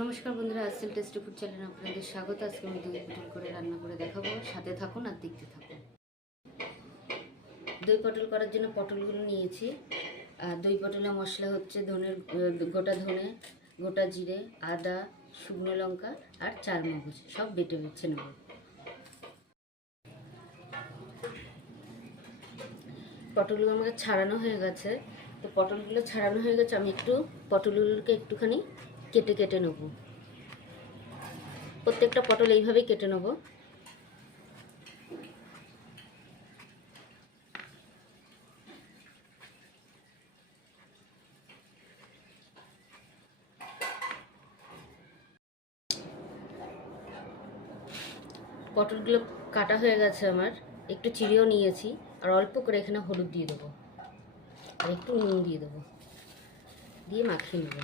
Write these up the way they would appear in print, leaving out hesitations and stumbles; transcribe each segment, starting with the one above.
নমস্কার বন্ধুরা, আসল টেস্টি ফুড চ্যানেলে আপনাদের স্বাগত। আজকে আমি দই পটল করে রান্না করে দেখাবো, সাথে থাকুন আর দেখতে থাকুন। দই পটল করার জন্য পটলগুলো নিয়েছি। আর দই পটলের মশলা হচ্ছে গোটা ধনে, গোটা জিরে, আদা, শুকনো লঙ্কা আর চার মগজ, সব বেটে নেব। পটলগুলো আমাকে ছাড়ানো হয়ে গেছে। তো পটলগুলো ছাড়ানো হয়ে গেছে, আমি পটলগুলোকে একটুখানি কেটে কেটে নেব। প্রত্যেকটা পটল এইভাবেই কেটে নেব। পটলগুলো কাটা হয়ে গেছে আমার, একটু চিড়েও নিয়েছি। আর অল্প করে এখানে হলুদ দিয়ে দেবো আর একটু নুন দিয়ে দেবো, দিয়ে মাখিয়ে নেব।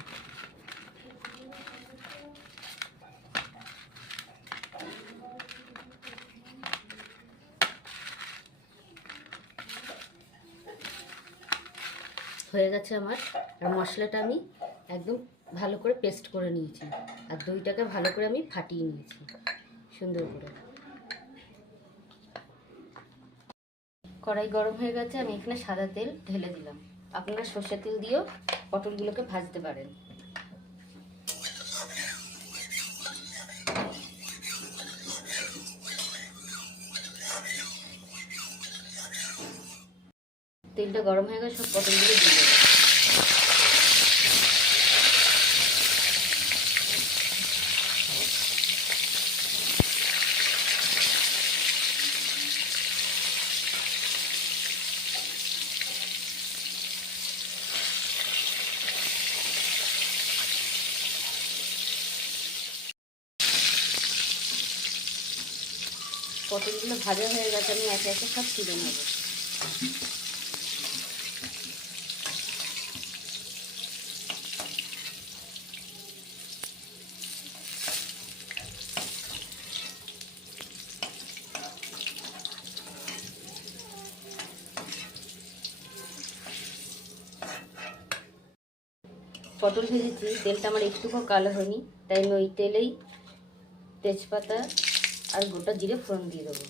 হয়ে গেছে আমার। আর মশলাটা আমি একদম ভালো করে পেস্ট করে নিয়েছি, আর দইটাকে ভালো করে আমি ফাটিয়ে নিয়েছি সুন্দর করে। কড়াই গরম হয়ে গেছে, আমি এখানে সাদা তেল ঢেলে দিলাম। আপনারা সর্ষের তেল দিয়েও পটলগুলোকে ভাজতে পারেন। তেলটা গরম হয়ে গেছে, সব পটলগুলো দিয়ে দেবো। পটলগুলো ভাজা হয়ে গেছে, আমি একে একে সব তুলে নেব। পটল ভেজেছি, তেলটা আমার একটুকু কালো হয়নি, তাই আমি ওই তেলেই তেজপাতা আর গোটা জিরে ফোড়ন দিয়ে দেবো।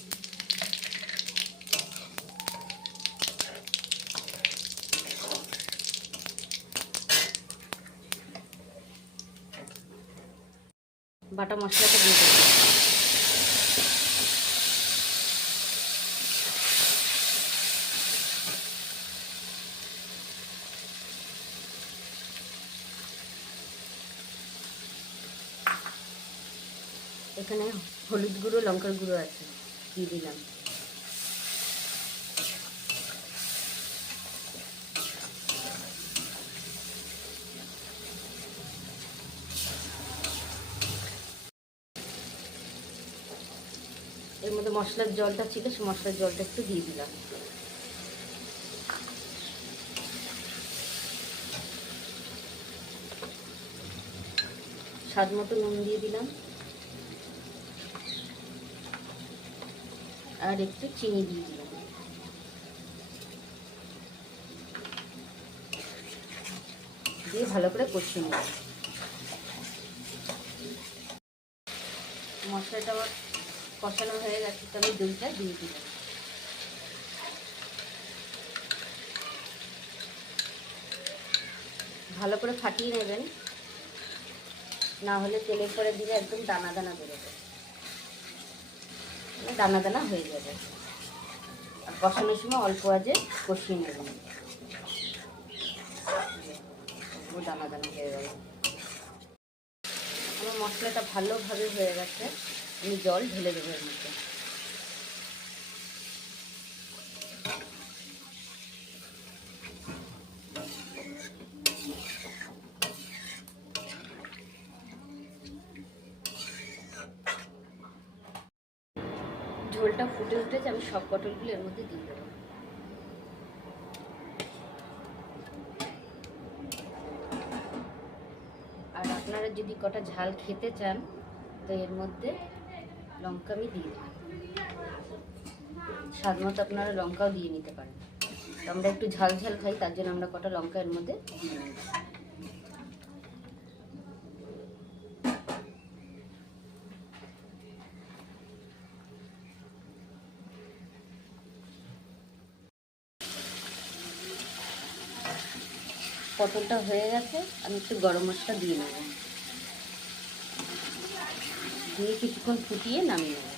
বাটা মশলাটা দিয়ে দেবো। এখানে হলুদ গুঁড়ো, লঙ্কার গুঁড়ো আছে, দিয়ে দিলাম। এর মধ্যে মশলার জলটা ছিল, সে মশলার জলটা একটু দিয়ে দিলাম। স্বাদ মতো নুন দিয়ে দিলাম, আর একটু চিনি দিয়ে দিলাম। দিয়ে ভালো করে কষিয়ে নেব। মশলাটা আমার কষানো হয়ে গেছে, তো আমি দইটা দিয়ে দিলাম। ভালো করে ফাটিয়ে নেবেন, না হলে তেলের পরে দিলে একদম দানা দানা বেরোবে, দানা দানা হয়ে যাবে। আর কষানোর সময় অল্প আঁচে কষিয়ে নেবেন, দানা দানা হয়ে গেল। আমার মশলাটা ভালোভাবে হয়ে গেছে, আমি জল ঢেলে দেবো এর মধ্যে। ঝোলটা ফুটে উঠেছে, আমি সব পটলগুলো এর মধ্যে দিয়ে দেবো। আর আপনারা যদি কটা ঝাল খেতে চান, তো এর মধ্যে লঙ্কা আমি দিয়ে দিই। স্বাদ মতো আপনারা লঙ্কাও দিয়ে নিতে পারেন। আমরা একটু ঝাল ঝাল খাই, তার জন্য আমরা কটা লঙ্কা এর মধ্যে দিয়ে নিই। পটলটা হয়ে গেছে, আমি একটু গরম মশলা দিয়ে নেব, দিয়ে কিছুক্ষণ ফুটিয়ে নামিয়ে নেব।